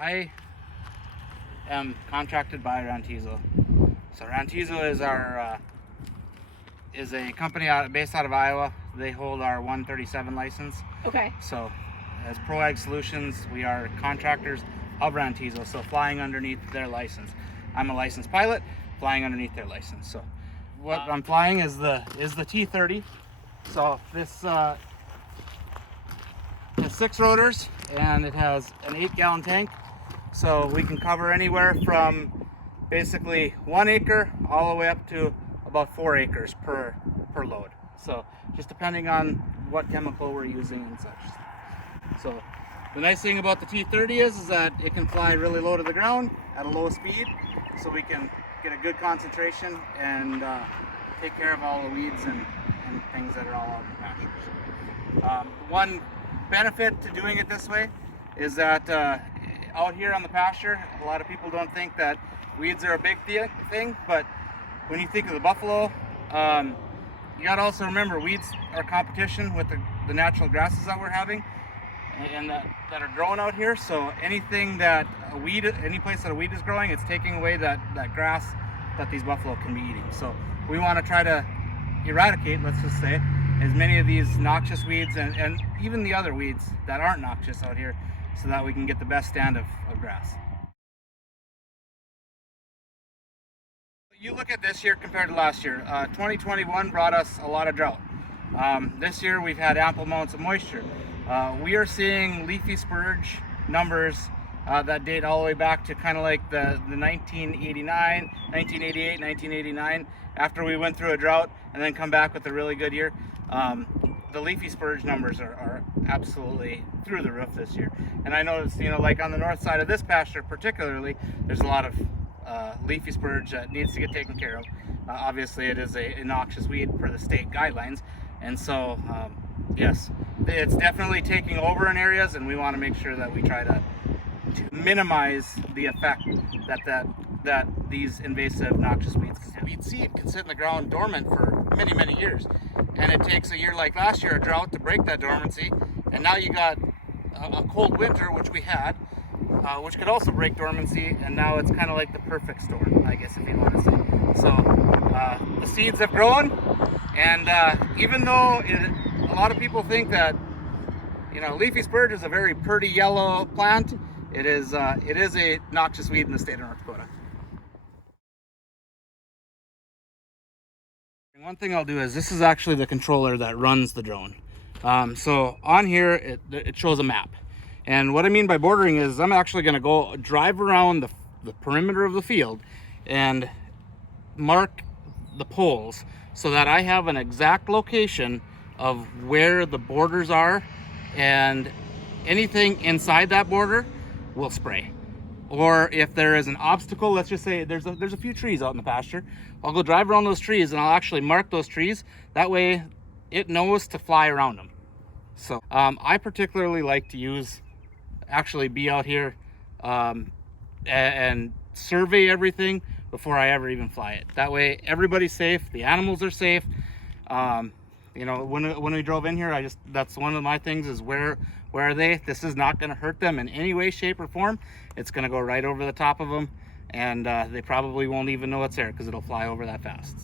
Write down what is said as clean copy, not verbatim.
I am contracted by Rantizo. So Rantizo is a company based out of Iowa. They hold our 137 license. Okay. So as Pro Ag Solutions, we are contractors of Rantizo, so flying underneath their license. I'm a licensed pilot flying underneath their license. So what I'm flying is the T30. So this has 6 rotors and it has an 8-gallon tank. So we can cover anywhere from basically 1 acre all the way up to about 4 acres per load. So just depending on what chemical we're using and such. So the nice thing about the T30 is that it can fly really low to the ground at a low speed, so we can get a good concentration and take care of all the weeds and things that are all out in the pastures. One benefit to doing it this way is that out here on the pasture, a lot of people don't think that weeds are a big thing, but when you think of the buffalo, you got to also remember weeds are competition with the natural grasses that we're having and that are growing out here. So anything that any place that a weed is growing, it's taking away that grass that these buffalo can be eating. So we want to try to eradicate, let's just say, as many of these noxious weeds and even the other weeds that aren't noxious out here, so that we can get the best stand of grass. You look at this year compared to last year. 2021 brought us a lot of drought. This year we've had ample amounts of moisture. We are seeing leafy spurge numbers that date all the way back to kind of like the 1989, 1988, 1989, after we went through a drought and then come back with a really good year. The leafy spurge numbers are absolutely through the roof this year. And I noticed, like on the north side of this pasture particularly, there's a lot of leafy spurge that needs to get taken care of. Obviously it is a noxious weed per the state guidelines, and so yes, it's definitely taking over in areas, and we want to make sure that we try to minimize the effect that these invasive noxious weeds can have. Weed seed can sit in the ground dormant for many years, and it takes a year like last year, a drought, to break that dormancy, and now you got a cold winter, which we had, which could also break dormancy, and now it's kind of like the perfect storm, I guess, if you want to say. So the seeds have grown, and even though a lot of people think that leafy spurge is a very pretty yellow plant, it is a noxious weed in the state of North Dakota. And one thing I'll do is, this is actually the controller that runs the drone. So on here it shows a map. And what I mean by bordering is I'm actually going to go drive around the perimeter of the field and mark the poles so that I have an exact location of where the borders are, and anything inside that border will spray. Or if there is an obstacle, let's just say there's a few trees out in the pasture, I'll go drive around those trees and I'll actually mark those trees. That way it knows to fly around them. So I particularly like to actually be out here and survey everything before I ever even fly it. That way everybody's safe, the animals are safe. When we drove in here, that's one of my things is where are they? This is not going to hurt them in any way, shape, or form. It's going to go right over the top of them, and they probably won't even know it's there because it'll fly over that fast.